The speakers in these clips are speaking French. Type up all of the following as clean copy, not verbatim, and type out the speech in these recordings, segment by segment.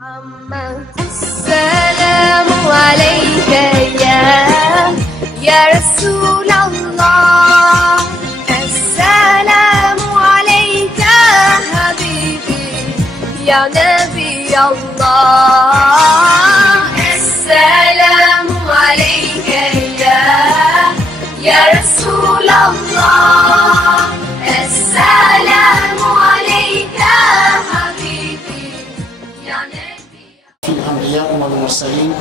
السلام عليك يا رسول الله السلام عليك حبيبي يا نبي الله السلام عليك يا رسول الله السلام عليك حبيبي يا نبي الأنبياء والمرسلين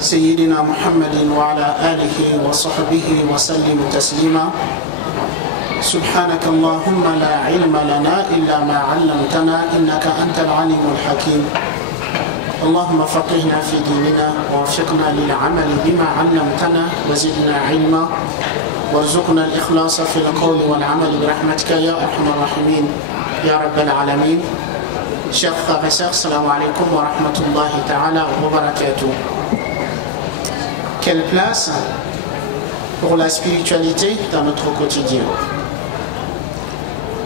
سيدنا محمد وعلى آله وصحبه وسلم تسليما سبحانك اللهم لا علم لنا إلا ما علمتنا إنك أنت العليم الحكيم اللهم فقهنا في ديننا ووفقنا للعمل بما علمتنا وزدنا علما وارزقنا الإخلاص في القول والعمل برحمتك يا أرحم الراحمين يا رب العالمين. Chers frères et sœurs, salam alaikum wa rahmatullahi ta'ala wa barakatuh. Quelle place pour la spiritualité dans notre quotidien?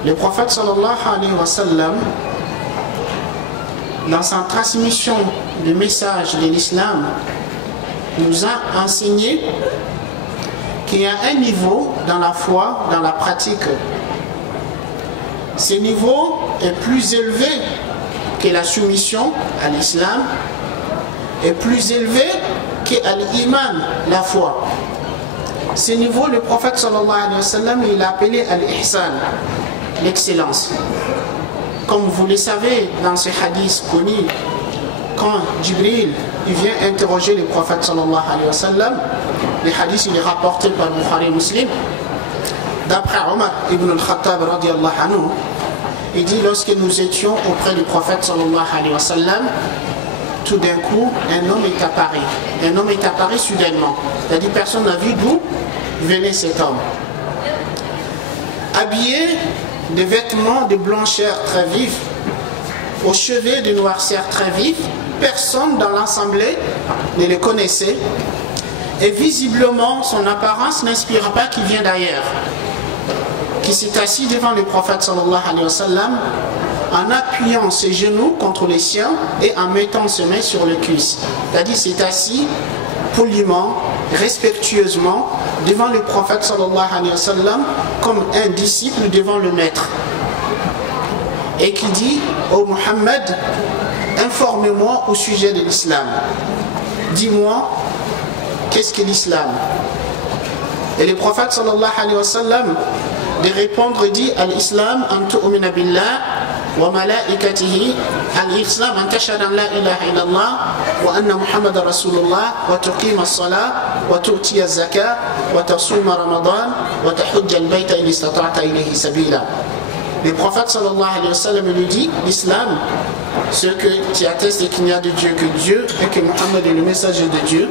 Le prophète sallallahu alayhi wa sallam, dans sa transmission du message de l'islam, nous a enseigné qu'il y a un niveau dans la foi, dans la pratique. Ce niveau est plus élevé que la soumission à l'islam, est plus élevé qu'à l'iman, la foi. Ce niveau, le prophète sallallahu alayhi wa sallam, il a appelé al-ihsan, l'excellence. Comme vous le savez, dans ce hadith connu, quand Jibril il vient interroger le prophète sallallahu alayhi wa sallam, le hadith il est rapporté par Bukhari Muslim, d'après Omar ibn al-Khattab radiallahu anhu, il dit lorsque nous étions auprès du prophète sallallahu alayhi wa sallam, tout d'un coup un homme est apparu. Un homme est apparu soudainement. C'est-à-dire personne n'a vu d'où venait cet homme. Habillé de vêtements de blancheur très vif, aux cheveux de noirceur très vif, personne dans l'assemblée ne le connaissait. Et visiblement son apparence n'inspire pas qu'il vient d'ailleurs. Qui s'est assis devant le prophète sallallahu alayhi wa sallam en appuyant ses genoux contre les siens et en mettant ses mains sur le cuisse. C'est-à-dire s'est assis poliment, respectueusement devant le prophète sallallahu alayhi wa sallam comme un disciple devant le maître. Et qui dit: ô Muhammad, informez-moi au sujet de l'islam. Dis-moi, qu'est-ce que l'islam? Et le prophète sallallahu alayhi wa sallam de répondre dit: al-islam an tu'mina billah wa malaikatihi, al-islam an tashhadu an la ilaha illallah wa anna muhammadar rasulullah wa tuqima as-salah wa tu'ti az-zakah wa tasuma ramadan wa tahujja al-bayta in istata'ta ilayhi sabila. Le prophète sallallahu alayhi wa sallam lui dit: l'islam, ce que tu attestes qu'il n'y a de Dieu que Dieu et que Muhammad est le messager de Dieu,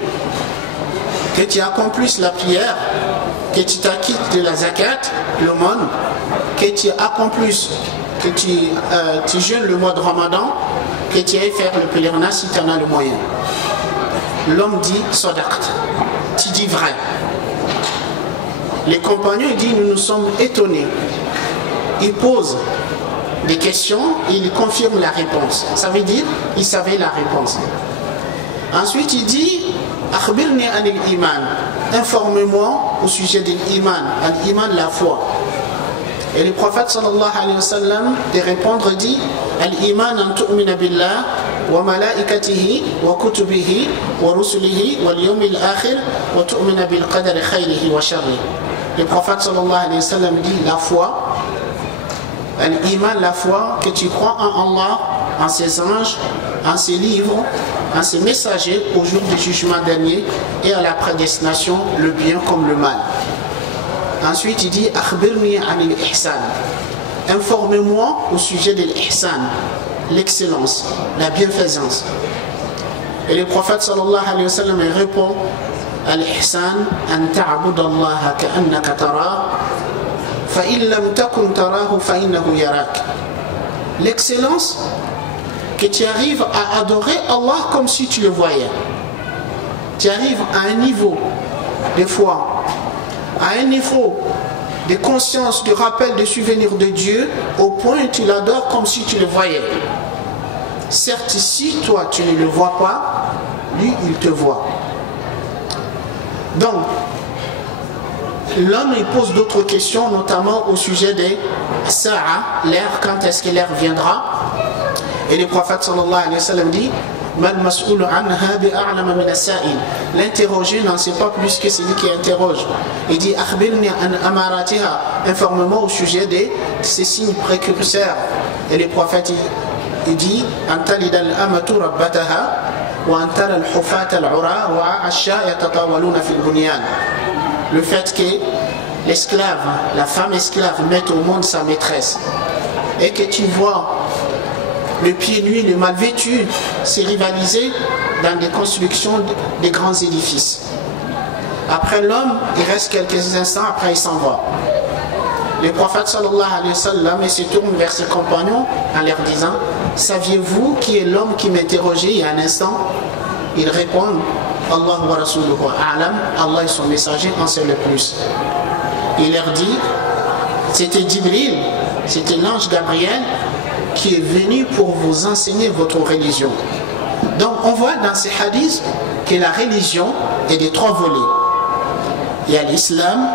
que tu accomplisses la prière, que tu t'acquittes de la zakat, l'aumône, que tu accomplisses, que tu jeûnes le mois de Ramadan, que tu ailles faire le pèlerinage si tu en as le moyen. L'homme dit: sadaqt, tu dis vrai. Les compagnons disent: nous nous sommes étonnés. Il pose des questions et il confirme la réponse. Ça veut dire il savait la réponse. Ensuite il dit: akhbirni anil iman, informez-moi au sujet de l'iman, al-iman, la foi. Et le prophète sallallahu alayhi wa sallam de répondre dit: al-iman an tu'mina billah wa malaikatihi wa kutubihi wa rusulihi wal yawmil akhir wa tu'mina bil qadari khayrihi wa sharrihi. Le prophète sallallahu alayhi wa sallam dit: la foi, al-iman, la foi, que tu crois en Allah, en ses anges, en ses livres, en ses messagers au jour du jugement dernier et à la prédestination, le bien comme le mal. Ensuite il dit: akhbirni anil ihsan, informez-moi au sujet de l'ihsan, l'excellence, la bienfaisance. Et le prophète sallallahu alayhi wa sallam répond: al-ihsan an ta'budallaha ka'annaka tarah fa in lam takun tarahu fa innahu yarak. L'excellence, que tu arrives à adorer Allah comme si tu le voyais. Tu arrives à un niveau de foi, à un niveau de conscience, de rappel, de souvenir de Dieu, au point où tu l'adores comme si tu le voyais. certes si toi tu ne le vois pas, lui il te voit. Donc, l'homme il pose d'autres questions, notamment au sujet des sa'a, l'ère, quand est-ce que l'ère viendra. Et le prophète sallallahu alayhi wa sallam dit l'interrogé n'en sait pas plus que celui qui interroge. Il dit informe-moi au sujet de ces signes précurseurs. Et le prophète il dit le fait que l'esclave, la femme esclave mette au monde sa maîtresse et que tu vois le pied nu, le mal vêtu s'est rivalisé dans des constructions des grands édifices. Après l'homme, il reste quelques instants, après il s'en va. Le prophète sallallahu alayhi wa sallam se tourne vers ses compagnons en leur disant: saviez-vous qui est l'homme qui m'interrogeait il y a un instant? Ils répondent: Allah wa rasuluhu a'lam, Allah et son messager en sait le plus. Il leur dit: c'était Jibril, c'était l'ange Gabriel qui est venu pour vous enseigner votre religion. Donc on voit dans ces hadiths que la religion est de trois volets. Il y a l'islam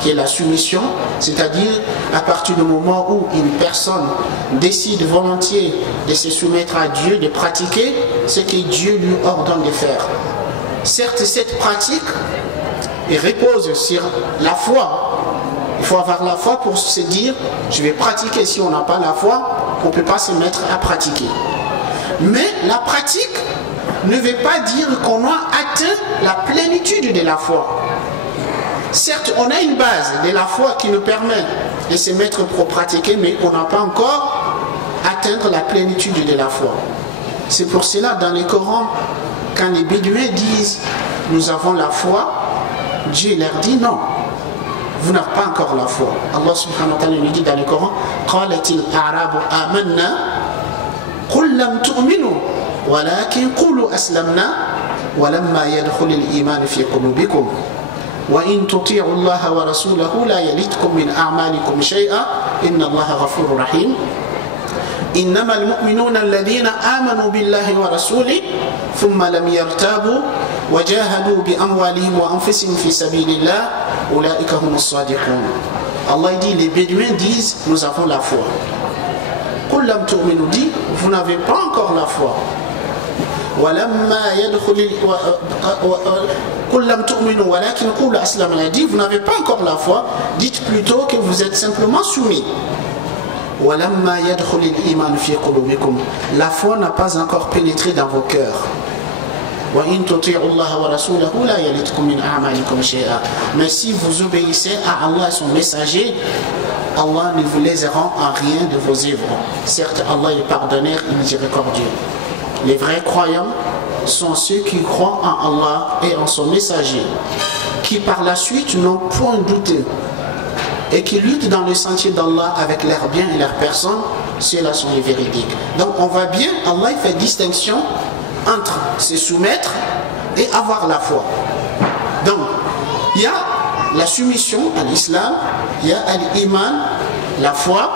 qui est la soumission, c'est-à-dire à partir du moment où une personne décide volontiers de se soumettre à Dieu, de pratiquer ce que Dieu lui ordonne de faire. Certes, cette pratique repose sur la foi. Il faut avoir la foi pour se dire: je vais pratiquer. Si on n'a pas la foi, on ne peut pas se mettre à pratiquer. Mais la pratique ne veut pas dire qu'on a atteint la plénitude de la foi. Certes, on a une base de la foi qui nous permet de se mettre pour pratiquer, mais on n'a pas encore atteint la plénitude de la foi. C'est pour cela, dans le Coran, quand les Bédouins disent nous avons la foi, Dieu leur dit non, vous n'avez pas encore la foi. Allah subhanahu wa ta'ala lui dit dans le Coran: qalatil a'rabu amanna qul lam tu'minu walakin qulu aslamna walamma yadkhulul iman fi qulubikum wa in tuti'u Allah wa rasulahu la yalitkum min a'malikum shay'a inna Allah ghafurur rahim. إنما المؤمنون الذين آمنوا بالله ورسوله ثم لم يرتابوا وجاهدوا بأموالهم وأنفسهم في سبيل الله أولئك هم الصادقون. Allah dit, les Bédouins disent nous avons la foi. قل لم تؤمنوا dit vous n'avez pas encore la foi. ولما يدخل قل لم تؤمنوا ولكن قولوا أسلمنا dit vous n'avez pas encore la foi, dites plutôt que vous êtes simplement soumis. La foi n'a pas encore pénétré dans vos cœurs. Mais si vous obéissez à Allah et son messager, Allah ne vous léseront en rien de vos œuvres. Certes, Allah est pardonneur et miséricordieux. Les vrais croyants sont ceux qui croient en Allah et en son messager, qui par la suite n'ont point douté et qui luttent dans le sentier d'Allah avec leurs biens et leurs personnes, ceux-là sont les véridiques. Donc on voit bien, Allah fait distinction entre se soumettre et avoir la foi. Donc il y a la soumission à l'islam, il y a l'iman, la foi,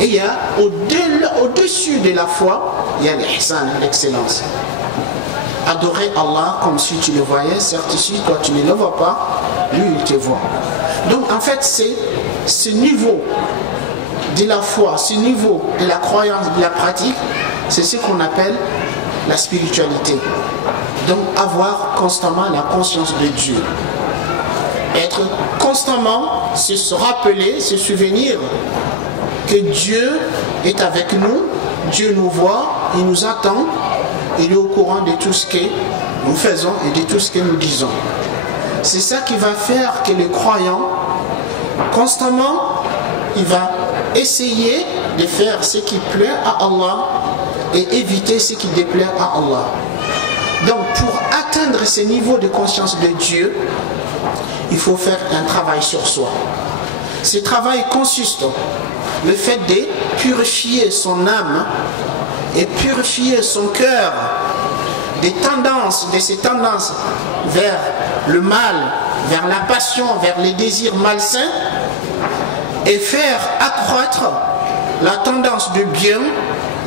et il y a au-dessus de la foi, il y a l'ihsan, l'excellence. Adorer Allah comme si tu le voyais, certes si toi tu ne le vois pas, lui il te voit. Donc en fait c'est ce niveau de la foi, ce niveau de la croyance, de la pratique, c'est ce qu'on appelle la spiritualité. Donc avoir constamment la conscience de Dieu. Être constamment, se rappeler, se souvenir que Dieu est avec nous, Dieu nous voit, il nous attend, il est au courant de tout ce que nous faisons et de tout ce que nous disons. C'est ça qui va faire que le croyant, constamment, il va essayer de faire ce qui plaît à Allah et éviter ce qui déplaît à Allah. Donc pour atteindre ce niveau de conscience de Dieu, il faut faire un travail sur soi. Ce travail consiste dans le fait de purifier son âme et purifier son cœur des tendances, de ces tendances vers le mal, vers la passion, vers les désirs malsains, et faire accroître la tendance de bien,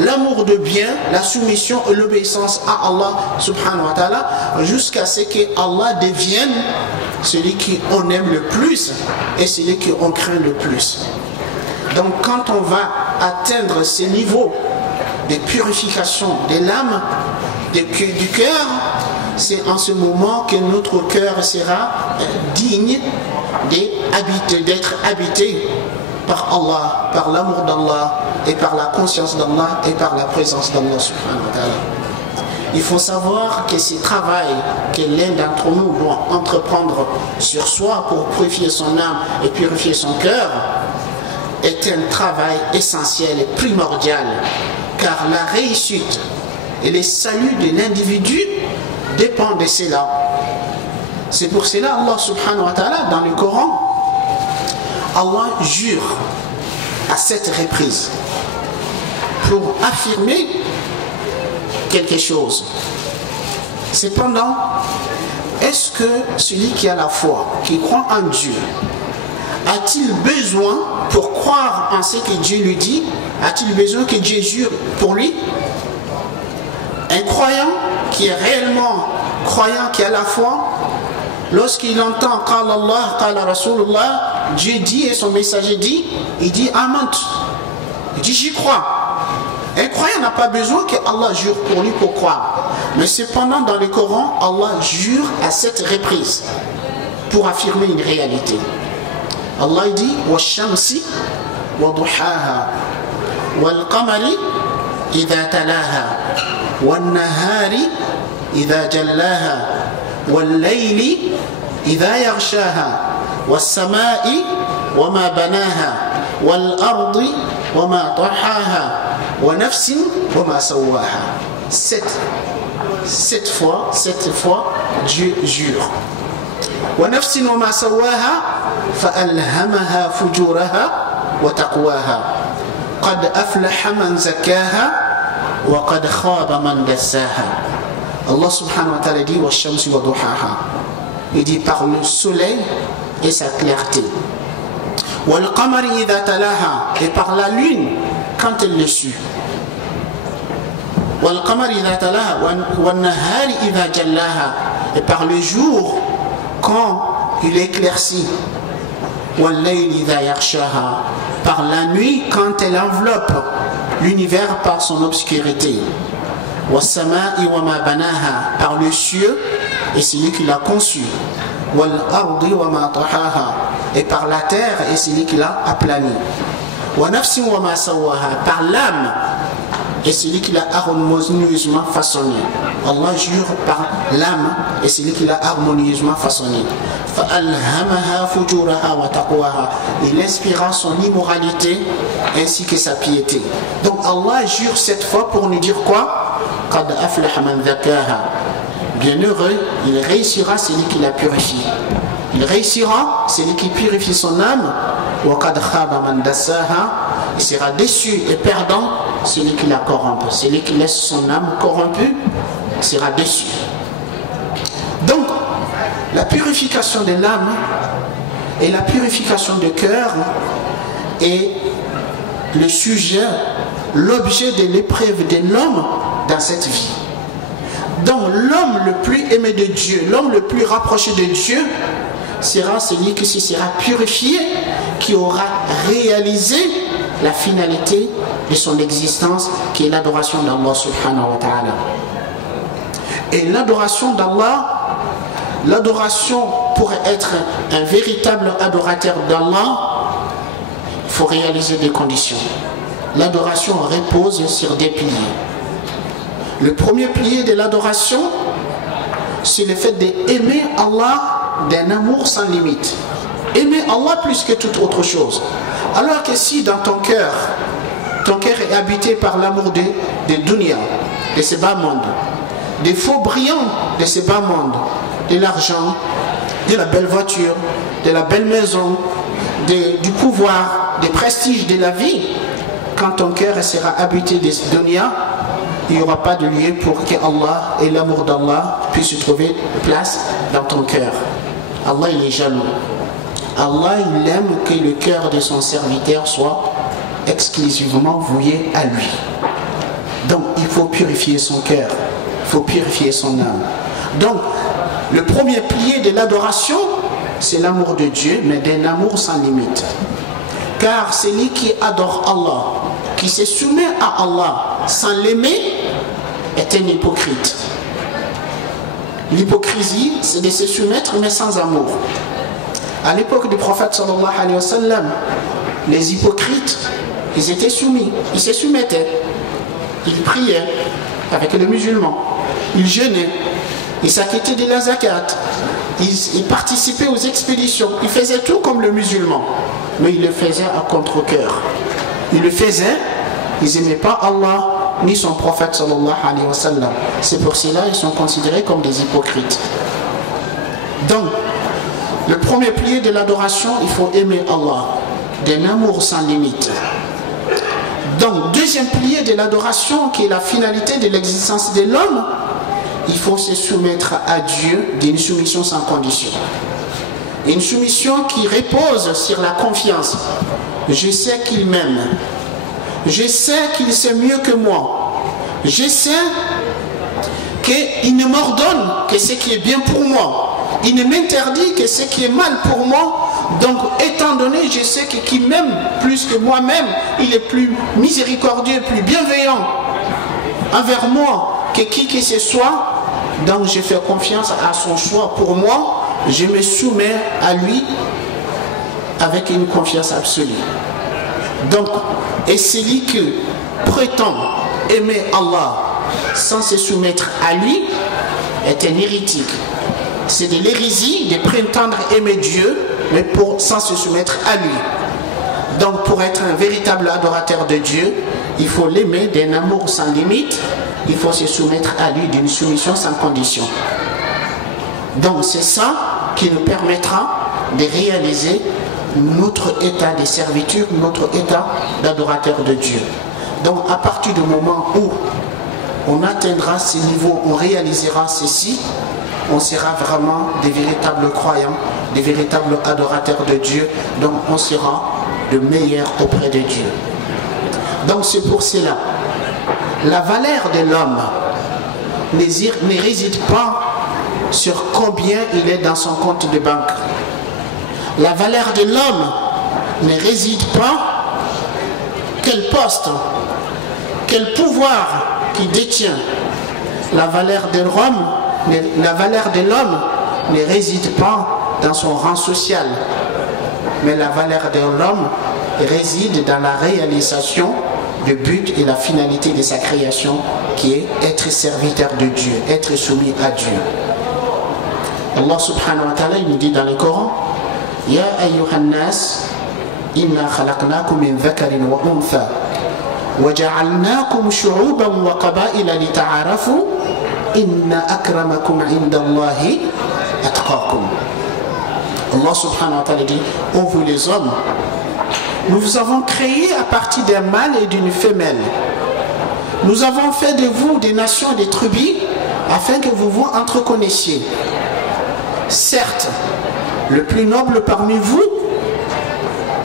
l'amour de bien, la soumission et l'obéissance à Allah subhanahu wa ta'ala, jusqu'à ce que Allah devienne celui qu'on aime le plus et celui qu'on craint le plus. Donc quand on va atteindre ces niveaux de purification de l'âme, du cœur, c'est en ce moment que notre cœur sera digne d'être habité par Allah, par l'amour d'Allah et par la conscience d'Allah et par la présence d'Allah subhanahu wa ta'ala. Il faut savoir que ce travail que l'un d'entre nous doit entreprendre sur soi pour purifier son âme et purifier son cœur est un travail essentiel et primordial, car la réussite et le salut de l'individu dépend de cela. C'est pour cela Allah subhanahu wa ta'ala dans le Coran, Allah jure à 7 reprises pour affirmer quelque chose. Cependant, est-ce que celui qui a la foi, qui croit en Dieu, a-t-il besoin, pour croire en ce que Dieu lui dit, a-t-il besoin que Dieu jure pour lui? Un croyant qui est réellement croyant, qui a la foi, lorsqu'il entend Qala Allah, Qala Rasulullah, Dieu dit et son messager dit, il dit Amant. Il dit j'y crois. Un croyant n'a pas besoin que Allah jure pour lui pour croire. Mais cependant dans le Coran, Allah jure à 7 reprises pour affirmer une réalité. Allah dit Washamsi wa duhaha wal qamari idha talaha wal nahari idha jallaha wal layli idha yaghshaha والسماء وما بناها والأرض وما طحاها ونفس وما سواها. 7 fois Dieu jure. ونفس وما سواها فألهمها فجورها وتقواها قد أفلح من زكاها وقد خاب من دساها. Allah subhanahu wa ta'ala dit والشمس وضحاها. Il dit par le soleil et sa clarté. Wal qamari idha talaha, et par la lune quand elle le suit. Wal qamari idha talaha wan nahari idha jallaha, et par le jour quand il éclaircit. Wal layli idha yaghshaha, par la nuit quand elle enveloppe l'univers par son obscurité. Was sama'i wa ma banaha, par le cieux et celui qui l'a conçu. Wal ardi wa ma tahaha, et par la terre et celui qui l'a aplani. Wa nafsin wa ma sawaha, par l'âme et celui qui l'a harmonieusement façonné. Allah jure par l'âme et celui qui l'a harmonieusement façonné. Fa alhamaha fujuraha wa taqwaha, il inspira son immoralité ainsi que sa piété. Donc Allah jure 7 fois pour nous dire quoi? Qad aflaha man zakaha, bienheureux, il réussira celui qui la purifie. Il réussira celui qui purifie son âme. Il sera déçu et perdant celui qui la corrompt. Celui qui laisse son âme corrompue sera déçu. Donc, la purification de l'âme et la purification du cœur est le sujet, l'objet de l'épreuve de l'homme dans cette vie. Donc l'homme le plus aimé de Dieu, l'homme le plus rapproché de Dieu sera celui qui se sera purifié, qui aura réalisé la finalité de son existence, qui est l'adoration d'Allah subhanahu wa ta'ala. Et l'adoration d'Allah, l'adoration pour être un véritable adorateur d'Allah, il faut réaliser des conditions. L'adoration repose sur des piliers. Le premier pilier de l'adoration, c'est le fait d'aimer Allah d'un amour sans limite. Aimer Allah plus que toute autre chose. Alors que si dans ton cœur est habité par l'amour de dunya, de ce bas monde, des faux brillants de ce bas monde, de l'argent, de la belle voiture, de la belle maison, du pouvoir, du prestige de la vie, quand ton cœur sera habité de ce dunya, il n'y aura pas de lieu pour que Allah et l'amour d'Allah puissent trouver place dans ton cœur. Allah, il est jaloux. Allah, il aime que le cœur de son serviteur soit exclusivement voué à lui. faut purifier son cœur, il faut purifier son âme. Donc, le premier pilier de l'adoration, c'est l'amour de Dieu, mais d'un amour sans limite. Car celui qui adore Allah, qui se soumet à Allah sans l'aimer, est un hypocrite. L'hypocrisie, c'est de se soumettre mais sans amour. À l'époque du prophète sallallahu alayhi wa sallam, les hypocrites, ils étaient soumis, ils se soumettaient, ils priaient avec les musulmans, ils jeûnaient, ils s'acquittaient de la zakat, ils participaient aux expéditions, ils faisaient tout comme le musulman, mais ils le faisaient à contre-cœur. Ils le faisaient, ils n'aimaient pas Allah ni son prophète sallallahu alayhi wa sallam. C'est pour cela qu'ils sont considérés comme des hypocrites. Donc, le premier pilier de l'adoration, il faut aimer Allah, d'un amour sans limite. Donc, deuxième pilier de l'adoration, qui est la finalité de l'existence de l'homme, il faut se soumettre à Dieu d'une soumission sans condition. Une soumission qui repose sur la confiance. Je sais qu'il m'aime. Je sais qu'il sait mieux que moi. Je sais qu'il ne m'ordonne que ce qui est bien pour moi. Il ne m'interdit que ce qui est mal pour moi. Donc, étant donné, je sais que qui m'aime plus que moi-même, il est plus miséricordieux, plus bienveillant envers moi que qui que ce soit. Donc, je fais confiance à son choix pour moi. Je me soumets à lui avec une confiance absolue. Donc, et celui qui prétend aimer Allah sans se soumettre à lui est un hérétique. C'est de l'hérésie de prétendre aimer Dieu, mais sans se soumettre à lui. Donc, pour être un véritable adorateur de Dieu, il faut l'aimer d'un amour sans limite. Il faut se soumettre à lui d'une soumission sans condition. Donc, c'est ça qui nous permettra de réaliser notre état de servitude, notre état d'adorateur de Dieu. Donc, à partir du moment où on atteindra ce niveau, on réalisera ceci, on sera vraiment des véritables croyants, des véritables adorateurs de Dieu. Donc, on sera de meilleurs auprès de Dieu. Donc, c'est pour cela, la valeur de l'homme ne réside pas sur combien il est dans son compte de banque. La valeur de l'homme ne réside pas quel poste, quel pouvoir qu'il détient. La valeur de l'homme ne réside pas dans son rang social, mais la valeur de l'homme réside dans la réalisation du but et la finalité de sa création, qui est être serviteur de Dieu, être soumis à Dieu. Allah subhanahu wa ta'ala, il nous dit dans le Coran: Ya ayyuhan nas, inna khalaqnakum min dhakarin wa untha wa ja'alnakum shu'uban wa qaba'ila lita'arafu inna akramakum 'inda Allahi atqakum. Allah subhanahu wa ta'ala dit: ô vous les hommes, nous vous avons créé à partir d'un mâle et d'une femelle. Nous avons fait de vous des nations et des tribus afin que vous vous entreconnaissiez. Certes, le plus noble parmi vous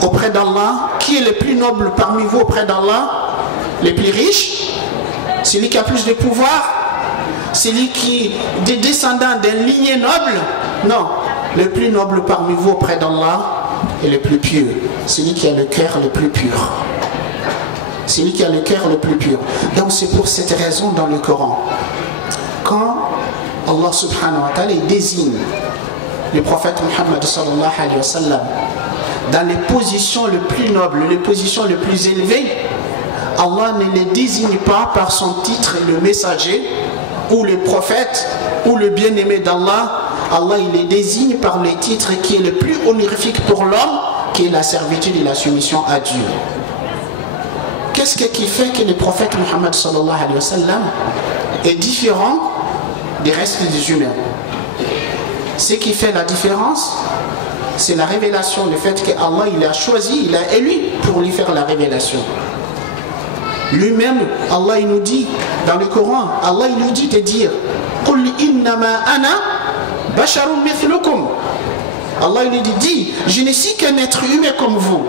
auprès d'Allah, qui est le plus noble parmi vous auprès d'Allah? Les plus riches, celui qui a plus de pouvoir, celui qui est des descendants d'une lignée noble? Non, le plus noble parmi vous auprès d'Allah est le plus pieux, celui qui a le cœur le plus pur. Celui qui a le cœur le plus pur. Donc c'est pour cette raison dans le Coran, quand Allah subhanahu wa ta'ala désigne le prophète Muhammad sallallahu alayhi wa sallam dans les positions les plus nobles, les positions les plus élevées, Allah ne les désigne pas par son titre, le messager, ou le prophète, ou le bien-aimé d'Allah. Allah, il les désigne par le titre qui est le plus honorifique pour l'homme, qui est la servitude et la soumission à Dieu. Qu'est-ce qui fait que le prophète Muhammad sallallahu alayhi wa sallam est différent des restes des humains? Ce qui fait la différence, c'est la révélation, le fait qu'Allah il a choisi, il a élu pour lui faire la révélation. Lui-même, Allah il nous dit dans le Coran, Allah il nous dit de dire: Qul innama ana basharun mithlukum. Allah il nous dit, je ne suis qu'un être humain comme vous.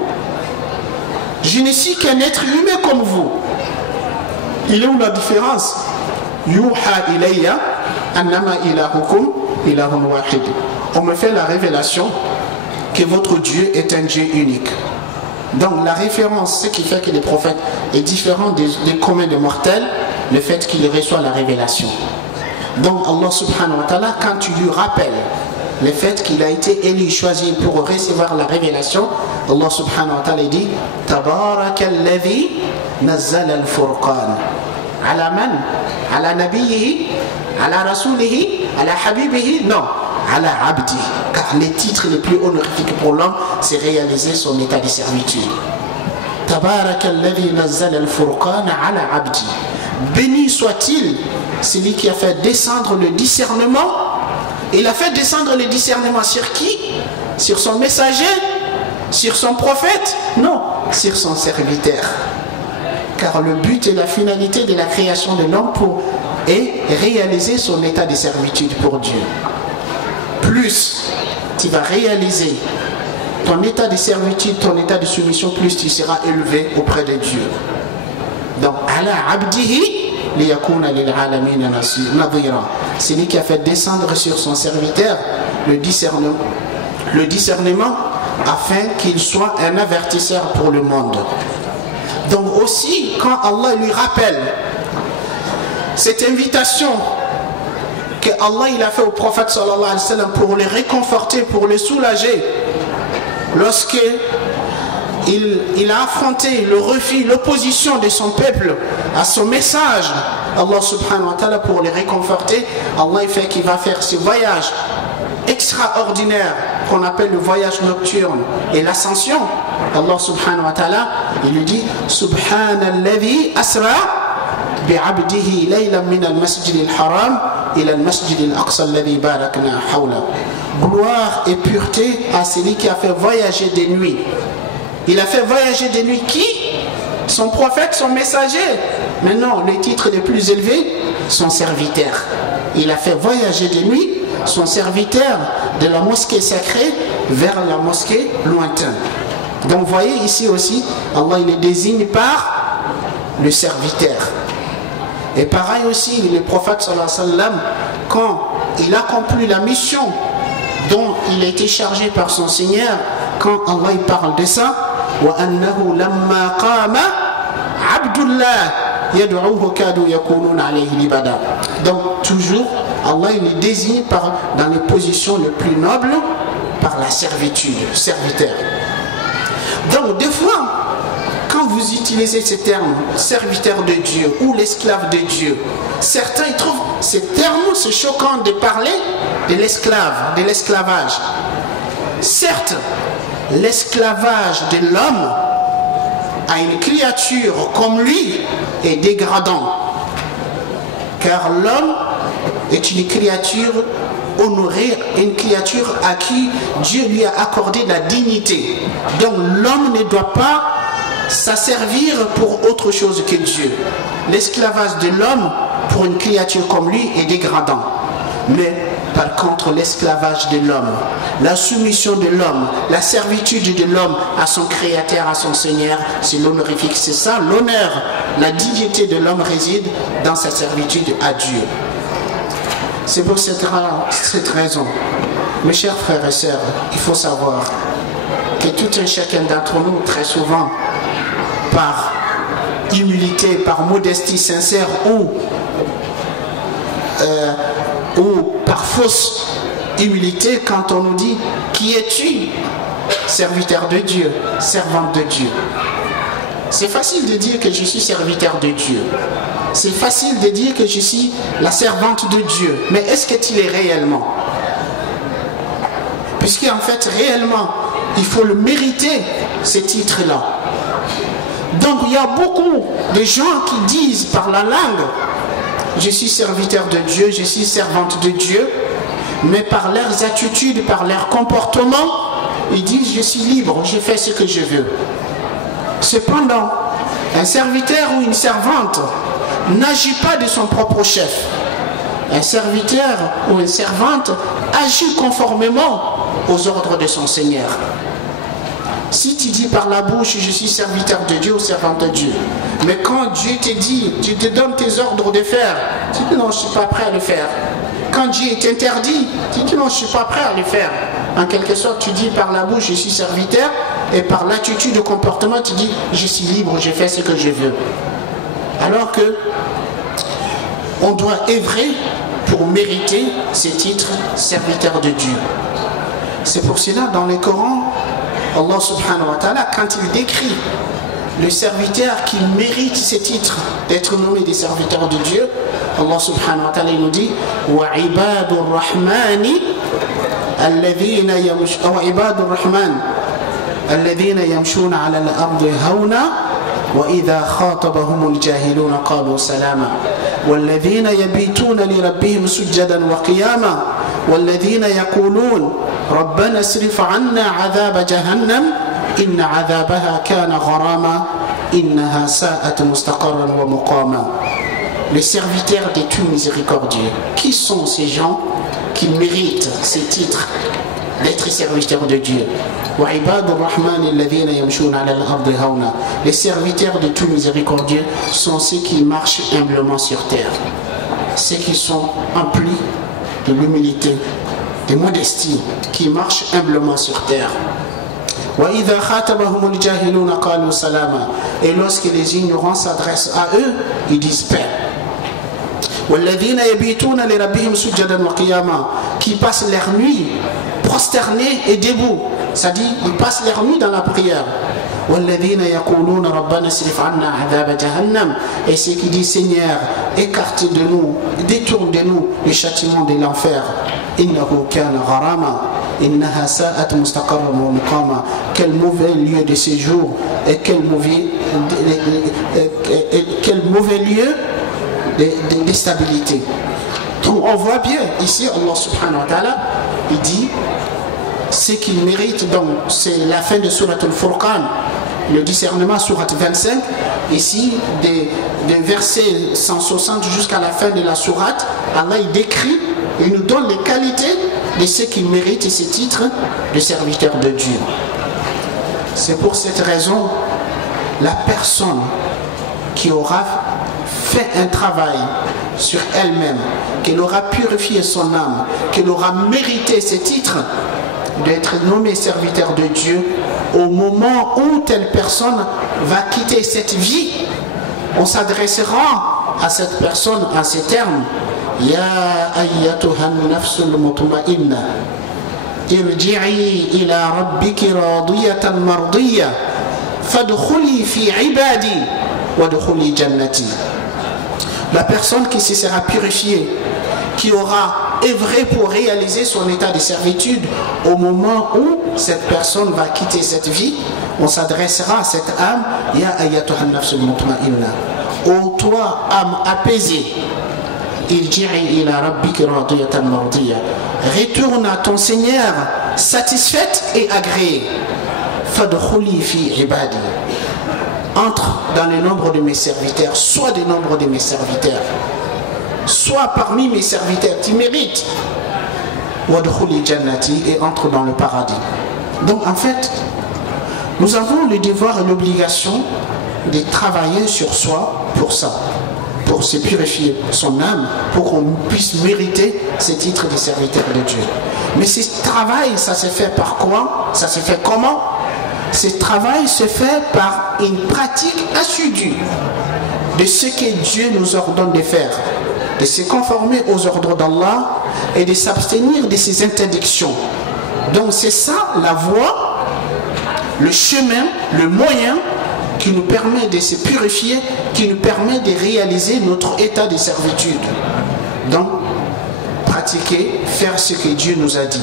Je ne suis qu'un être humain comme vous. Il est où la différence? Yuha ilayya annama ilahukum ilahun wahid. On me fait la révélation que votre Dieu est un Dieu unique. Donc la référence, ce qui fait que le prophète est différent des communs des mortels, le fait qu'il reçoit la révélation. Donc Allah subhanahu wa ta'ala, quand tu lui rappelles le fait qu'il a été élu, choisi pour recevoir la révélation, Allah subhanahu wa ta'ala dit Tabarakalladhi nazzala al-furqan ala man? Ala nabiyyihi? Ala rasulihi? Ala habibihi? Non, ala abdi. Car les titres les plus honorifiques pour l'homme, c'est réaliser son état de servitude. Tabarakalladhi nazzala al-furqan ala abdi. Béni soit-il celui qui a fait descendre le discernement. Il a fait descendre le discernement sur qui? Sur son messager? Sur son prophète? Non, sur son serviteur. Car le but et la finalité de la création de l'homme est réaliser son état de servitude pour Dieu. Plus tu vas réaliser ton état de servitude, ton état de soumission, plus tu seras élevé auprès de Dieu. Donc, ala abdihi liyakuna lil alamin nadhira. C'est lui qui a fait descendre sur son serviteur le discernement afin qu'il soit un avertisseur pour le monde. Donc aussi, quand Allah lui rappelle cette invitation que Allah il a fait au prophète sallallahu alayhi wa sallam pour le réconforter, pour le soulager, lorsque il a affronté le refus, l'opposition de son peuple à son message, Allah subhanahu wa ta'ala, pour les réconforter, Allah il fait qu'il va faire ce voyage extraordinaire qu'on appelle le voyage nocturne et l'ascension. Allah subhanahu wa ta'ala, il lui dit Subhanalladhi asra bi'abdihi laylan min al-masjid al-haram ila al-masjid al-aqsa alladhi barakna hawla. Gloire et pureté à celui qui a fait voyager des nuits. Il a fait voyager des nuits qui? Son prophète, son messager. Mais non, le titre le plus élevé, son serviteur. Il a fait voyager des nuits son serviteur de la mosquée sacrée vers la mosquée lointaine. Donc vous voyez ici aussi, Allah il les désigne par le serviteur. Et pareil aussi, le prophète sallallahu alayhi wa sallam, quand il accomplit la mission dont il a été chargé par son Seigneur, quand Allah il parle de ça, وَأَنَّهُ لَمَّا قَامَ عَبْدُ اللَّهِ يَدْعُوهُ كَادُوا يَكُونُونَ عَلَيْهِ لِبَدًا. Donc toujours, Allah il est désigné dans les positions les plus nobles par la servitude, serviteur. Donc des fois, quand vous utilisez ces termes, serviteur de Dieu ou l'esclave de Dieu, certains ils trouvent ces termes c'est choquant de parler de l'esclave, de l'esclavage. Certes, l'esclavage de l'homme à une créature comme lui est dégradant, car l'homme est une créature honorée, une créature à qui Dieu lui a accordé la dignité. Donc l'homme ne doit pas s'asservir pour autre chose que Dieu. L'esclavage de l'homme pour une créature comme lui est dégradant. Mais par contre, l'esclavage de l'homme, la soumission de l'homme, la servitude de l'homme à son créateur, à son Seigneur, c'est l'honorifique. C'est ça l'honneur, la dignité de l'homme réside dans sa servitude à Dieu. C'est pour cette raison, mes chers frères et sœurs, il faut savoir que tout un chacun d'entre nous, très souvent, par humilité, par modestie sincère ou par fausse humilité, quand on nous dit « Qui es-tu » Serviteur de Dieu, servante de Dieu. C'est facile de dire que je suis serviteur de Dieu. C'est facile de dire que je suis la servante de Dieu. Mais est-ce que tu l'es réellement? Puisqu'en fait, réellement, il faut le mériter, ce titre-là. Donc, il y a beaucoup de gens qui disent par la langue « Je suis serviteur de Dieu, je suis servante de Dieu », mais par leurs attitudes, par leur comportement, ils disent « Je suis libre, je fais ce que je veux ». Cependant, un serviteur ou une servante n'agit pas de son propre chef. Un serviteur ou une servante agit conformément aux ordres de son Seigneur. Si tu dis par la bouche, je suis serviteur de Dieu ou servante de Dieu, mais quand Dieu te dit, tu te donnes tes ordres de faire, tu dis non, je ne suis pas prêt à le faire. Quand Dieu t'interdit, tu dis non, je ne suis pas prêt à le faire. En quelque sorte, tu dis par la bouche, je suis serviteur, et par l'attitude de comportement, tu dis, je suis libre, je fais ce que je veux. Alors que on doit œuvrer pour mériter ces titres serviteur de Dieu. C'est pour cela, dans le Coran, Allah subhanahu wa ta'ala, quand il décrit le serviteur qui mérite ces titres d'être nommé des serviteurs de Dieu, Allah subhanahu wa ta'ala nous dit wa ibadur rahmani alladhina yamshuna ala al-ardi hawna wa idha khatabahum al-jahiluna qalu salama والذين يبيتون لربهم سجدا وقياما والذين يقولون ربنا اصرف عنا عذاب جهنم إن عذابها كان غراما إنها ساءت مستقرا ومقاما. Les serviteurs des tout miséricordieux, qui sont ces gens qui méritent ces titres d'être serviteurs de Dieu? Les serviteurs de tout miséricordieux sont ceux qui marchent humblement sur terre, ceux qui sont emplis de l'humilité, de modestie, qui marchent humblement sur terre. Et lorsque les ignorants s'adressent à eux, ils disent paix. Qui passent leur nuit prosternés et debout, c'est-à-dire ils passent leur nuit dans la prière. Et ceux qui disent Seigneur, écartez de nous, détourne de nous le châtiment de l'enfer. Quel mauvais lieu de séjour et quel mauvais lieu de stabilité. Donc on voit bien ici Allah subhanahu wa ta'ala, il dit ce qu'il mérite. Donc c'est la fin de Surat al-Furqan, le discernement, Surat 25. Ici des versets 160 jusqu'à la fin de la Surat, Allah il décrit et nous donne les qualités de ceux qui méritent ces titres de serviteurs de Dieu. C'est pour cette raison la personne qui aura fait un travail sur elle-même, qu'elle aura purifié son âme, qu'elle aura mérité ces titres d'être nommée serviteur de Dieu, au moment où telle personne va quitter cette vie, on s'adressera à cette personne en ces termes: Ya ayyatuhan nafsul mutma'inna irji'i ila rabbiki radiyatan mardiyya fadkhuli fi ibadi wadkhuli jannati. La personne qui se sera purifiée, qui aura œuvré pour réaliser son état de servitude, au moment où cette personne va quitter cette vie, on s'adressera à cette âme: Ya ayyatuhan nafsul mutma'inna, ô toi âme apaisée, irji'i ila rabbiki radiyatan mardiyya, retourne à ton Seigneur satisfaite et agréée. Fadkhuli fi ibadi, entre dans le nombre de mes serviteurs, sois des nombres de mes serviteurs, sois parmi mes serviteurs, tu mérites. Wadkhuli jannati, et entre dans le paradis. Donc en fait, nous avons le devoir et l'obligation de travailler sur soi pour ça, pour se purifier son âme, pour qu'on puisse mériter ces titres de serviteur de Dieu. Mais ce travail, ça se fait par quoi? Ça se fait comment? Ce travail se fait par une pratique assidue de ce que Dieu nous ordonne de faire, de se conformer aux ordres d'Allah et de s'abstenir de ses interdictions. Donc c'est ça la voie, le chemin, le moyen qui nous permet de se purifier, qui nous permet de réaliser notre état de servitude. Donc pratiquer, faire ce que Dieu nous a dit.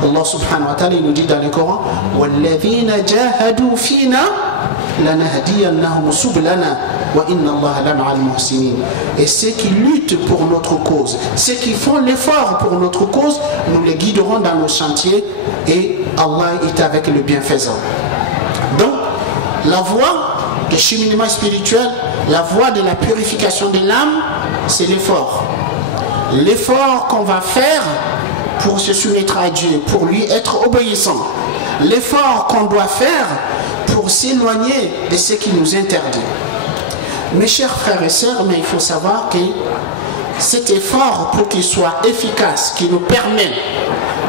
Allah subhanahu wa ta'ala nous dit dans le Coran: وَالَّذِينَ جَاهَدُوا فِينَا لَنَهْدِيَنَّهُمْ سُبُلَنَا وَإِنَّ اللَّهَ لَمَعَ الْمُحْسِنِينَ. Et ceux qui luttent pour notre cause, ceux qui font l'effort pour notre cause, nous les guiderons dans nos chantiers et Allah est avec le bienfaisant. Donc la voie du cheminement spirituel, la voie de la purification de l'âme, c'est l'effort. L'effort qu'on va faire pour se soumettre à Dieu, pour lui être obéissant. l'effort qu'on doit faire pour s'éloigner de ce qui nous interdit. Mes chers frères et sœurs, mais il faut savoir que cet effort, pour qu'il soit efficace, qui nous permet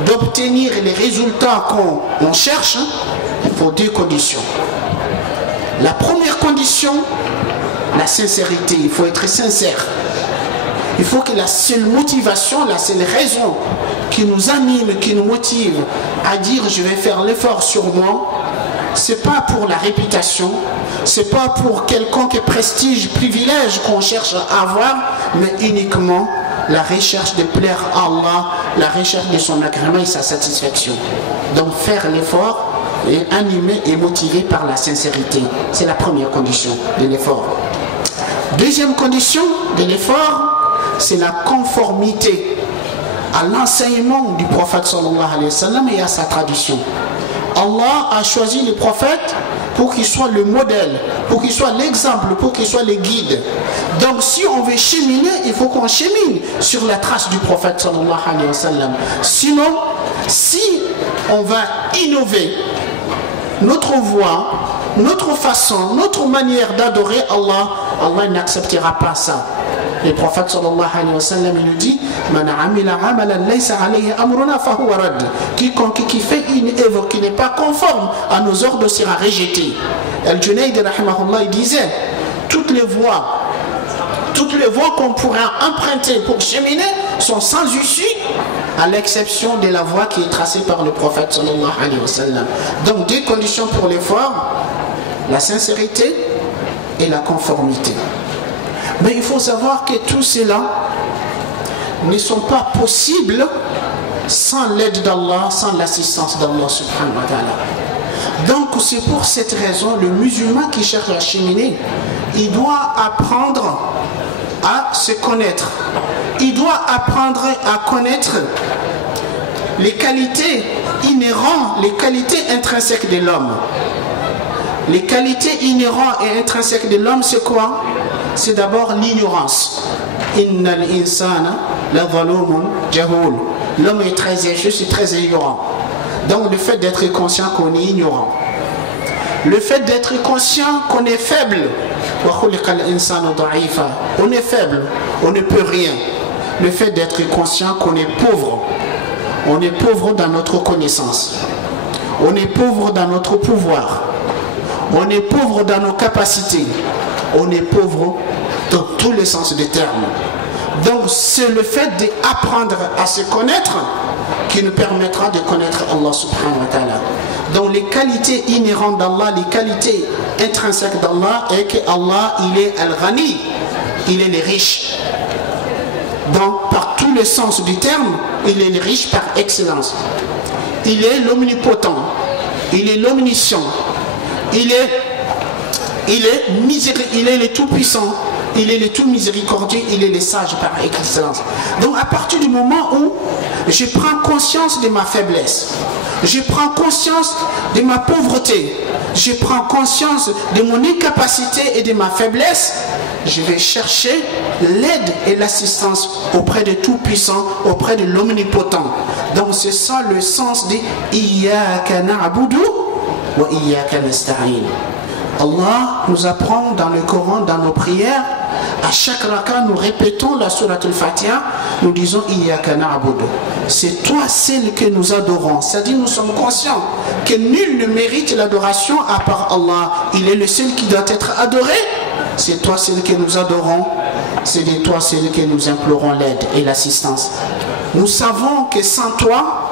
d'obtenir les résultats qu'on cherche, il faut deux conditions. La première condition, la sincérité. Il faut être sincère. Il faut que la seule motivation, la seule raison qui nous anime, qui nous motive à dire je vais faire l'effort sur moi, c'est pas pour la réputation, c'est pas pour quelconque prestige, privilège qu'on cherche à avoir, mais uniquement la recherche de plaire à Allah, la recherche de son agrément et sa satisfaction. Donc faire l'effort est animé et motivé par la sincérité. C'est la première condition de l'effort. Deuxième condition de l'effort, c'est la conformité à l'enseignement du prophète sallallahu alayhi wa sallam et à sa tradition. Allah a choisi le prophète pour qu'il soit le modèle, pour qu'il soit l'exemple, pour qu'il soit le guide. Donc si on veut cheminer, il faut qu'on chemine sur la trace du prophète sallallahu alayhi wa sallam. Sinon, si on va innover notre voie, notre façon, notre manière d'adorer Allah, Allah n'acceptera pas ça. Le prophète sallallahu alayhi wa sallam, il nous dit quiconque qui fait une œuvre qui n'est pas conforme à nos ordres sera rejeté. Al-Junayd rahimahullah, il disait toutes les voies qu'on pourra emprunter pour cheminer sont sans issue, à l'exception de la voie qui est tracée par le prophète sallallahu alayhi wa sallam. Donc deux conditions pour l'effort, la sincérité et la conformité. Mais il faut savoir que tout cela ne sont pas possibles sans l'aide d'Allah, sans l'assistance d'Allah subhanahu wa ta'ala. Donc c'est pour cette raison, le musulman qui cherche à cheminer, il doit apprendre à se connaître. Il doit apprendre à connaître les qualités inhérentes, les qualités intrinsèques de l'homme. Les qualités inhérentes et intrinsèques de l'homme, c'est quoi? C'est d'abord l'ignorance. Innal insana la zalumun jahul. L'homme est très injuste et très ignorant. Donc le fait d'être conscient qu'on est ignorant, le fait d'être conscient qu'on est faible, on est faible, on ne peut rien. Le fait d'être conscient qu'on est pauvre, on est pauvre dans notre connaissance, on est pauvre dans notre pouvoir, on est pauvre dans nos capacités, on est pauvre dans tous les sens des termes. Donc c'est le fait d'apprendre à se connaître qui nous permettra de connaître Allah subhanahu wa ta'ala. Donc les qualités inhérentes d'Allah, les qualités intrinsèques d'Allah est que Allah, il est Al-Ghani, il est le riche. Donc par tous les sens du terme, il est le riche par excellence. Il est l'omnipotent, il est l'omniscient, il est le tout-puissant, il est le tout miséricordieux, il est le sage par excellence. Donc à partir du moment où je prends conscience de ma faiblesse, je prends conscience de ma pauvreté, je prends conscience de mon incapacité et de ma faiblesse, je vais chercher l'aide et l'assistance auprès de tout-puissant, auprès de l'omnipotent. Donc c'est ça le sens de Iyyaka na'budu wa iyyaka nasta'in. Allah nous apprend dans le Coran, dans nos prières, à chaque raka, nous répétons la sourate al-Fatiha, nous disons Iyyaka na'budu. C'est toi celle que nous adorons. C'est-à-dire nous sommes conscients que nul ne mérite l'adoration à part Allah. Il est le seul qui doit être adoré. C'est toi celle que nous adorons. C'est de toi celle que nous implorons l'aide et l'assistance. Nous savons que sans toi,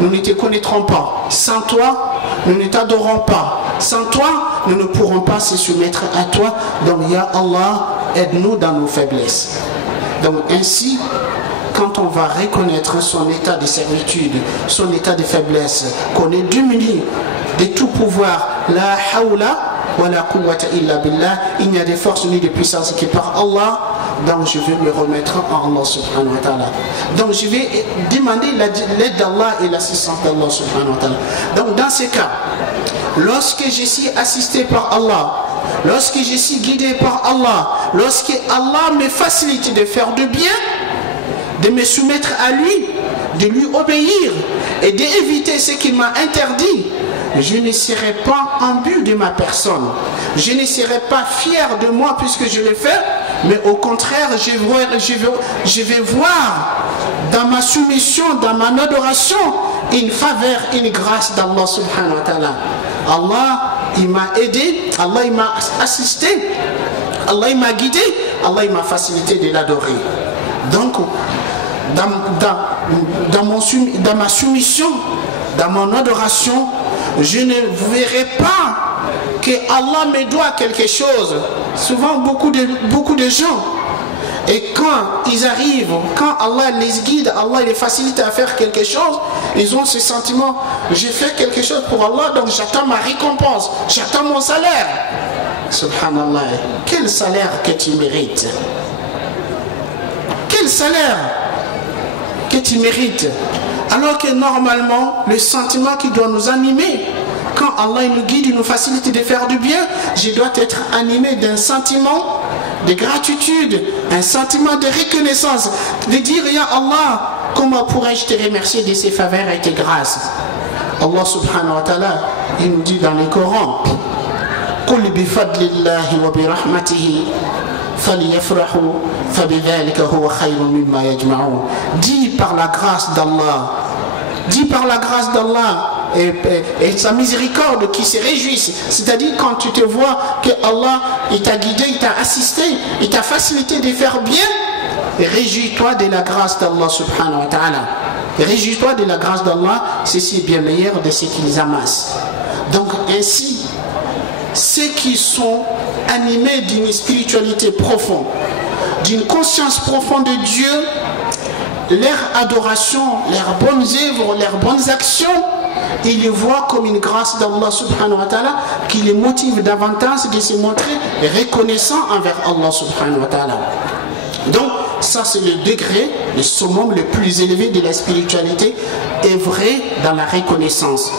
nous ne te connaîtrons pas. Sans toi, nous ne t'adorons pas. Sans toi, nous ne pourrons pas se soumettre à toi. Donc, Ya Allah, aide-nous dans nos faiblesses. Donc, ainsi, quand on va reconnaître son état de servitude, son état de faiblesse, qu'on est démuni de tout pouvoir, la hawla wa la quwwata illa billah, il n'y a de force ni de puissance que par Allah. Donc je vais me remettre en Allah subhanahu wa ta'ala. Donc je vais demander l'aide d'Allah et l'assistance d'Allah subhanahu wa ta'ala. Donc dans ces cas, lorsque je suis assisté par Allah, lorsque je suis guidé par Allah, lorsque Allah me facilite de faire du bien, de me soumettre à lui, de lui obéir et d'éviter ce qu'il m'a interdit, je ne serai pas imbu de ma personne. Je ne serai pas fier de moi puisque je le fais, mais au contraire, je vais voir dans ma soumission, dans ma adoration, une faveur, une grâce d'Allah subhanahu wa ta'ala. Allah, il m'a aidé, Allah, il m'a assisté, Allah, il m'a guidé, Allah, il m'a facilité de l'adorer. Donc, dans ma soumission, dans mon adoration, je ne verrai pas que Allah me doit quelque chose. Souvent, beaucoup de gens, et quand ils arrivent, quand Allah les guide, Allah les facilite à faire quelque chose, ils ont ce sentiment, j'ai fait quelque chose pour Allah, donc j'attends ma récompense, j'attends mon salaire. Subhanallah, quel salaire que tu mérites? Quel salaire que tu mérites? Alors que normalement, le sentiment qui doit nous animer, quand Allah nous guide, il nous facilite de faire du bien, je dois être animé d'un sentiment de gratitude, un sentiment de reconnaissance, de dire, Ya Allah, comment pourrais-je te remercier de ces faveurs et tes grâces? Allah subhanahu wa ta'ala, il nous dit dans le Coran, قُلْ بِفَضْلِ اللَّهِ وَبِرَحْمَتِهِ فَلْيَفْرَحُوا فَبِذَلِكَ هُوَ خَيْرٌ مِمَّا يَجْمَعُونَ. Dis par la grâce d'Allah, dis par la grâce d'Allah et sa miséricorde qui se réjouissent. C'est-à-dire quand tu te vois que Allah il t'a guidé, il t'a assisté, il t'a facilité de faire bien, réjouis-toi de la grâce d'Allah subhanahu wa ta'ala. Réjouis-toi de la grâce d'Allah, ceci est bien meilleur de ce qu'ils amassent. Donc ainsi, ceux qui sont animés d'une spiritualité profonde, d'une conscience profonde de Dieu, leur adoration, leurs bonnes œuvres, leurs bonnes actions, ils les voient comme une grâce d'Allah subhanahu wa ta'ala qui les motive davantage de se montrer reconnaissants envers Allah subhanahu wa ta'ala. Donc ça c'est le degré, le summum le plus élevé de la spiritualité, est vrai dans la reconnaissance.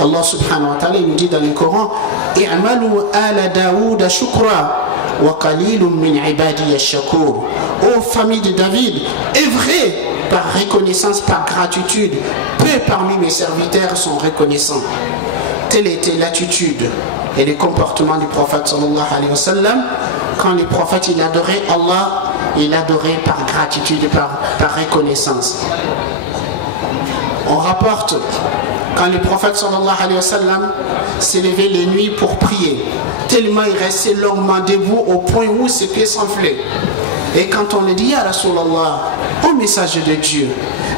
Allah subhanahu wa ta'ala nous dit dans le Coran, i'malu ala Daoud shukra wa qalilun min ibadiy ash-shakur. Ô famille de David, œuvrez par reconnaissance, par gratitude. Peu parmi mes serviteurs sont reconnaissants. Telle était l'attitude et le comportement du prophète sallallahu alayhi wa sallam. Quand le prophète il adorait Allah, il adorait par gratitude, par reconnaissance. On rapporte quand le prophète sallallahu alayhi wa sallam s'est levé les nuits pour prier, tellement il restait longuement debout au point où ses pieds s'enflaient. Et quand on lui dit, Ya Rasulallah, ô message de Dieu,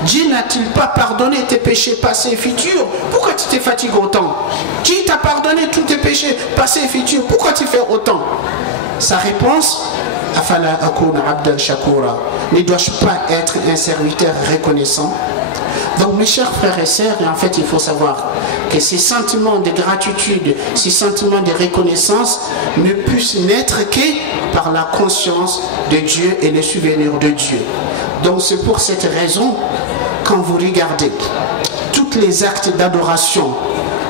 Dieu n'a-t-il pas pardonné tes péchés passés et futurs? Pourquoi tu te fatigues autant? Dieu t'a pardonné tous tes péchés passés et futurs, pourquoi tu fais autant? Sa réponse, Afala akuna abdan shakura, ne dois-je pas être un serviteur reconnaissant? Donc mes chers frères et sœurs, en fait il faut savoir que ces sentiments de gratitude, ces sentiments de reconnaissance ne puissent naître que par la conscience de Dieu et le souvenir de Dieu. Donc c'est pour cette raison, quand vous regardez tous les actes d'adoration,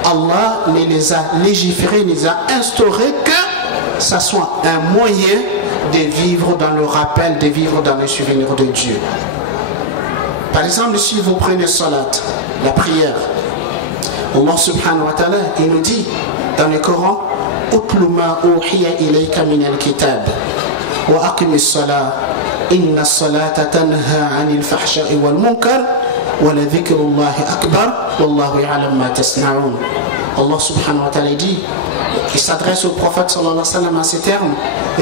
Allah les a légiférés, les a instaurés que ça soit un moyen de vivre dans le rappel, de vivre dans le souvenir de Dieu. Par exemple, si vous prenez salat, la prière, Allah subhanahu wa ta'ala, il nous dit dans le Coran, Utlu ma uhiya ilayka min al-kitab wa aqimi as-salat inna as-salata tanha 'anil fahsha'i wal munkar wa la dhikrullahi akbar wallahu ya'lam ma tasna'un. Allah subhanahu wa ta'ala dit, il s'adresse au prophète sallallahu alayhi wa sallam en ces termes,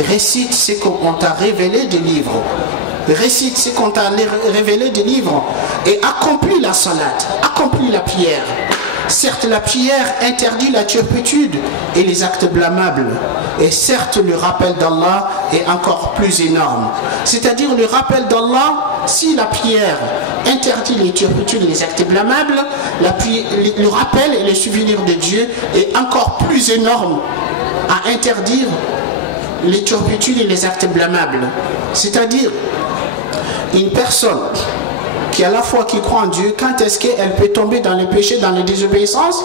récite ce qu'on t'a révélé des livres. Récite ce qu'on t'a révélé des livres et accomplis la salat, accomplis la prière. Certes, la prière interdit la turpitude et les actes blâmables. Et certes, le rappel d'Allah est encore plus énorme. C'est-à-dire le rappel d'Allah, si la prière interdit les turpitudes et les actes blâmables, le rappel et le souvenir de Dieu est encore plus énorme à interdire les turpitudes et les actes blâmables. C'est-à-dire, une personne qui à la fois qui croit en Dieu, quand est-ce qu'elle peut tomber dans le péché, dans la désobéissance?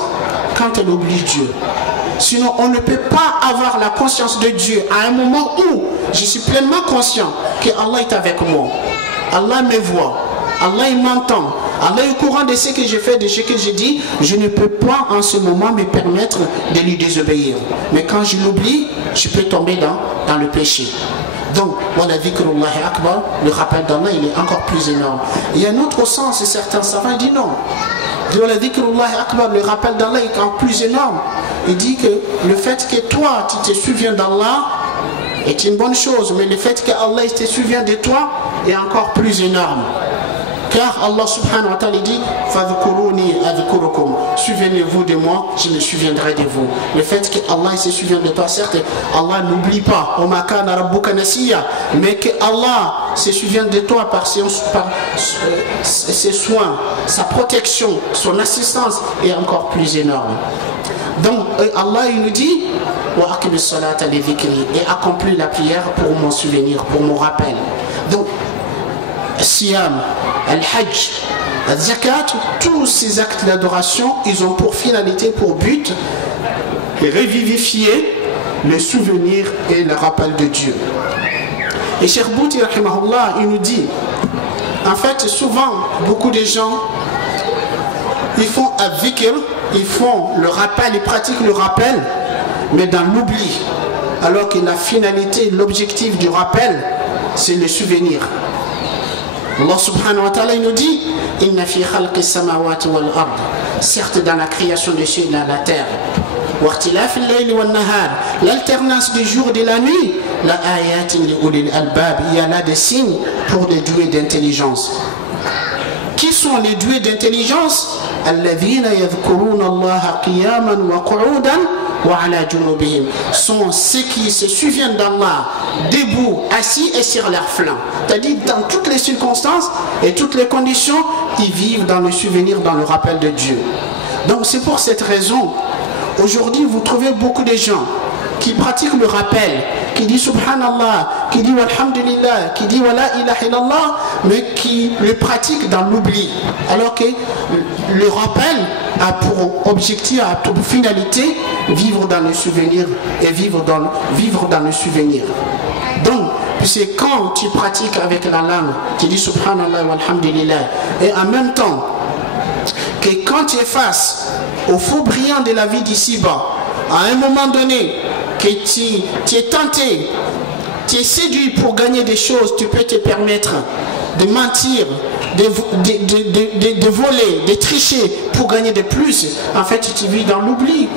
Quand elle oublie Dieu. Sinon, on ne peut pas avoir la conscience de Dieu à un moment où je suis pleinement conscient que Allah est avec moi. Allah me voit. Allah il m'entend. Allah est au courant de ce que j'ai fait, de ce que j'ai dit. Je ne peux pas en ce moment me permettre de lui désobéir. Mais quand je l'oublie, je peux tomber dans le péché. Donc, voilà, dhikrullahi akbar, le rappel d'Allah, il est encore plus énorme. Il y a un autre sens, et certains savants disent non. Voilà, dhikrullahi akbar, le rappel d'Allah est encore plus énorme. Il dit que le fait que toi, tu te souviens d'Allah est une bonne chose, mais le fait qu'Allah te souvient de toi est encore plus énorme. Car Allah subhanahu wa ta'ala dit Fadhkuruni adhkurukum. Souvenez-vous de moi, je me souviendrai de vous. Le fait qu'Allah se souvient de toi, certes, Allah n'oublie pas, Oma kana rabbuka nasiya, mais que Allah se souvient de toi par ses soins, sa protection, son assistance est encore plus énorme. Donc Allah il nous dit Wa aqimis salata li dhikri, et accomplis la prière pour mon souvenir, pour mon rappel. Donc Siyam, Al-Hajj, Al-Zakat, tous ces actes d'adoration, ils ont pour finalité, pour but, de revivifier le souvenir et le rappel de Dieu. Et Cheikh Bouti, rahimahullah, il nous dit, en fait, souvent, beaucoup de gens, ils font al-Dhikr, ils font le rappel, ils pratiquent le rappel, mais dans l'oubli. Alors que la finalité, l'objectif du rappel, c'est le souvenir. Allah subhanahu wa ta'ala nous dit Inna fi khalqi samawati wal ard. Certes, dans la création des cieux et de la terre, waqtilafil layli wan nahar, l'alternance du jour et de la nuit, la ayatin li ulil albab, il y a là des signes pour les doués d'intelligence. Qui sont les doués d'intelligence? Alladhina yadhkuruna Allah qiyaman wa qu'udan wa ala junubihim, sont ceux qui se souviennent d'Allah debout, assis et sur leurs flancs. C'est-à-dire dans toutes les circonstances et toutes les conditions, ils vivent dans le souvenir, dans le rappel de Dieu. Donc c'est pour cette raison, aujourd'hui vous trouvez beaucoup de gens qui pratiquent le rappel, qui dit Subhanallah, qui dit Walhamdulillah, qui dit Wala ilaha illallah, mais qui le pratiquent dans l'oubli. Alors que le rappel a pour objectif, a pour finalité, vivre dans le souvenir et vivre dans le souvenir. Donc, c'est quand tu pratiques avec la langue, tu dis Subhanallah Walhamdulillah, et en même temps, que quand tu es face au faux brillant de la vie d'ici-bas, à un moment donné, que tu es tenté, tu es séduit pour gagner des choses, tu peux te permettre de mentir, de voler, de tricher pour gagner de plus. En fait, tu vis dans l'oubli.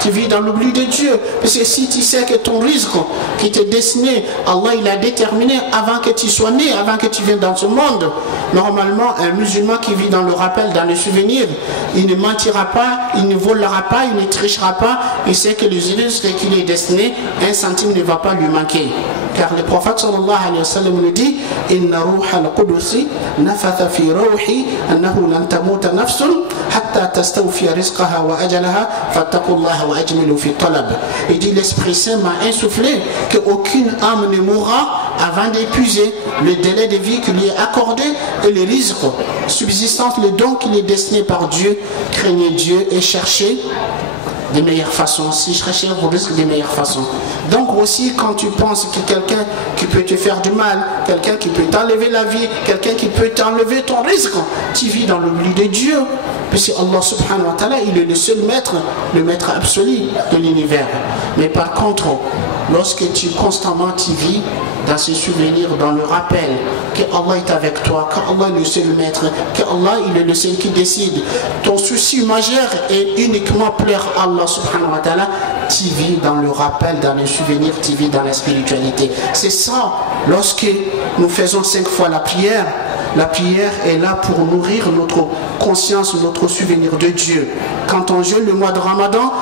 Tu vis dans l'oubli de Dieu. Parce que si tu sais que ton risque qui t'est destiné, Allah il a déterminé avant que tu sois né, avant que tu viennes dans ce monde. Normalement, un musulman qui vit dans le rappel, dans le souvenir, il ne mentira pas, il ne volera pas, il ne trichera pas. Il sait que le risque qui lui est destiné, un centime ne va pas lui manquer. Car le prophète sallallahu alayhi wa sallam nous dit Inna ruha al-Qudusi nafatha fi rawhi annahu lan tamuta nafsun hatta tastawfiya rizqaha wa ajalaha fattaqullaha wa ajmilu fi talab. Il dit l'Esprit Saint m'a insufflé qu'aucune âme ne mourra avant d'épuiser le délai de vie qui lui est accordé et le risque, subsistance, le don qui lui est destiné par Dieu. Craignez Dieu et cherchez de meilleures façons, si je recherche vos risques de meilleures façons. Donc aussi quand tu penses que quelqu'un qui peut te faire du mal, quelqu'un qui peut t'enlever la vie, quelqu'un qui peut t'enlever ton risque, tu vis dans l'oubli de Dieu. Puisque Allah subhanahu wa ta'ala, il est le seul maître, le maître absolu de l'univers. Mais par contre, lorsque tu constamment tu vis dans ce souvenir, dans le rappel que Allah est avec toi, qu'Allah est le seul maître, qu'Allah il est le seul qui décide, ton souci majeur est uniquement plaire à Allah subhanahu wa ta'ala, tu vis dans le rappel, dans le souvenir, tu vis dans la spiritualité. C'est ça, lorsque nous faisons 5 fois la prière est là pour nourrir notre conscience, notre souvenir de Dieu. Quand on jeûne le mois de Ramadan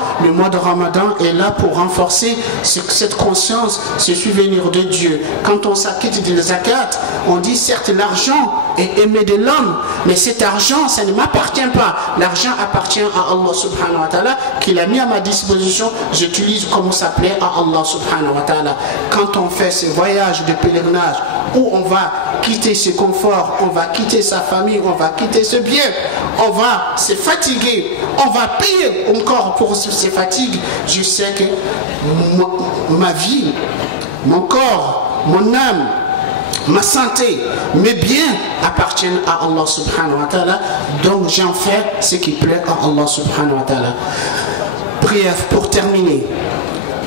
est là pour renforcer cette conscience, ce souvenir de Dieu. Quand on s'acquitte de la zakat, on dit certes l'argent est aimé de l'homme, mais cet argent, ça ne m'appartient pas. L'argent appartient à Allah subhanahu wa ta'ala, qu'il a mis à ma disposition, j'utilise comme ça plaît à Allah subhanahu wa ta'ala. Quand on fait ce voyage de pèlerinage, où on va quitter ce confort, on va quitter sa famille, on va quitter ce bien, on va se fatiguer, on va payer encore pour ces fatigues. Je sais que ma vie, mon corps, mon âme, ma santé, mes biens appartiennent à Allah subhanahu wa ta'ala, donc j'en fais ce qui plaît à Allah subhanahu wa ta'ala. Prière pour terminer.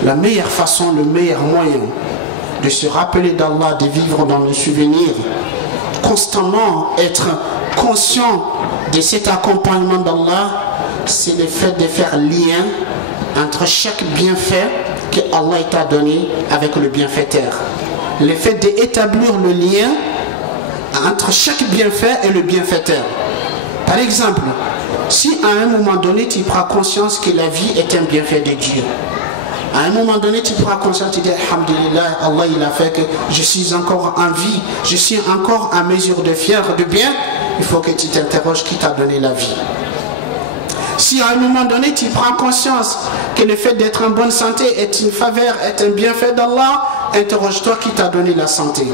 La meilleure façon, le meilleur moyen de se rappeler d'Allah, de vivre dans le souvenir, constamment être conscient de cet accompagnement d'Allah, c'est le fait de faire lien entre chaque bienfait que Allah t'a donné avec le bienfaiteur. Le fait d'établir le lien entre chaque bienfait et le bienfaiteur. Par exemple, si à un moment donné tu prends conscience que la vie est un bienfait de Dieu, à un moment donné tu prends conscience, tu dis alhamdulillah, Allah il a fait que je suis encore en vie, je suis encore en mesure de faire de bien, il faut que tu t'interroges qui t'a donné la vie. Si à un moment donné tu prends conscience que le fait d'être en bonne santé est une faveur, est un bienfait d'Allah, interroge-toi qui t'a donné la santé.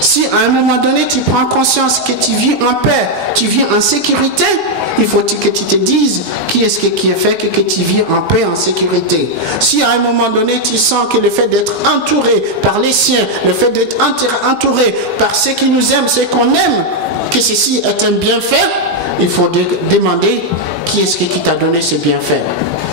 Si à un moment donné tu prends conscience que tu vis en paix, tu vis en sécurité, il faut que tu te dises qui est-ce qui a fait que tu vis en paix, en sécurité. Si à un moment donné tu sens que le fait d'être entouré par les siens, le fait d'être entouré par ceux qui nous aiment, ceux qu'on aime, que ceci est un bienfait, il faut demander qui est-ce qui t'a donné ce bienfait.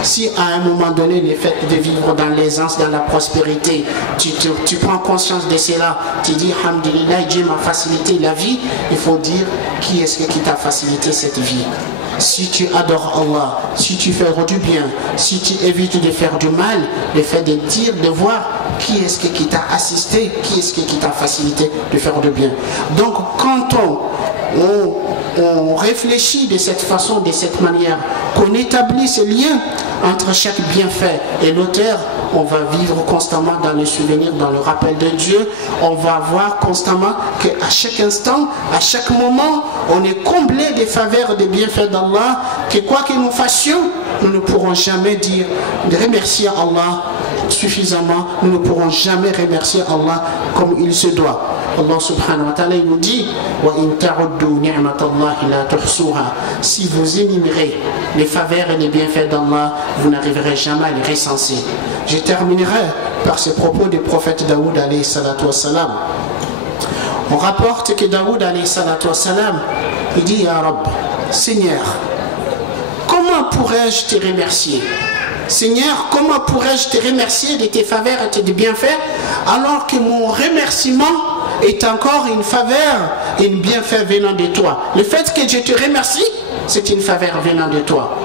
Si à un moment donné, le fait de vivre dans l'aisance, dans la prospérité, tu prends conscience de cela, tu dis alhamdulillah, Dieu m'a facilité la vie, il faut dire qui est-ce qui t'a facilité cette vie. Si tu adores Allah, si tu fais du bien, si tu évites de faire du mal, le fait de dire, de voir qui est-ce qui t'a assisté, qui est-ce qui t'a facilité de faire du bien. Donc quand on réfléchit de cette façon, de cette manière, qu'on établit ce lien entre chaque bienfait et l'auteur, on va vivre constamment dans le souvenir, dans le rappel de Dieu. On va voir constamment qu'à chaque instant, à chaque moment, on est comblé des faveurs et des bienfaits d'Allah, que quoi que nous fassions, nous ne pourrons jamais dire, de remercier Allah suffisamment, nous ne pourrons jamais remercier Allah comme il se doit. Allah subhanahu wa ta'ala nous dit si vous énumérez les faveurs et les bienfaits d'Allah, vous n'arriverez jamais à les recenser. Je terminerai par ce propos du prophète Daoud alayhi salatu wassalam. On rapporte que Daoud alayhi salatu wassalam, il dit Ya Rabb, Seigneur, comment pourrais-je te remercier? Seigneur, comment pourrais-je te remercier de tes faveurs et de tes bienfaits alors que mon remerciement est encore une faveur et une bienfait venant de toi. Le fait que je te remercie, c'est une faveur venant de toi.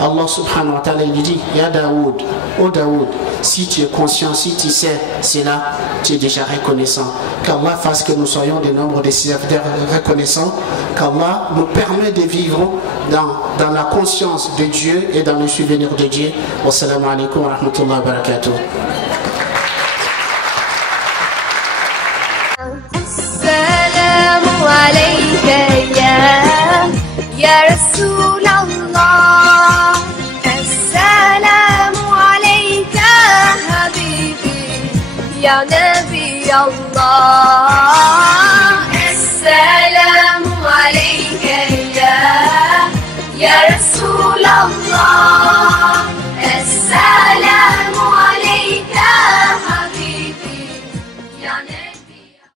Allah subhanahu wa ta'ala il dit Ya Daoud, oh Daoud, si tu es conscient, si tu sais cela, tu es déjà reconnaissant. Qu'Allah fasse que nous soyons des nombres de serviteurs reconnaissants, qu'Allah nous permet de vivre dans la conscience de Dieu et dans le souvenir de Dieu. Wassalamu alaikum wa rahmatullahi wa barakatuh. Assalamu alayka ya Rasulallah. Assalamu alayka habibi ya Nabi Allah.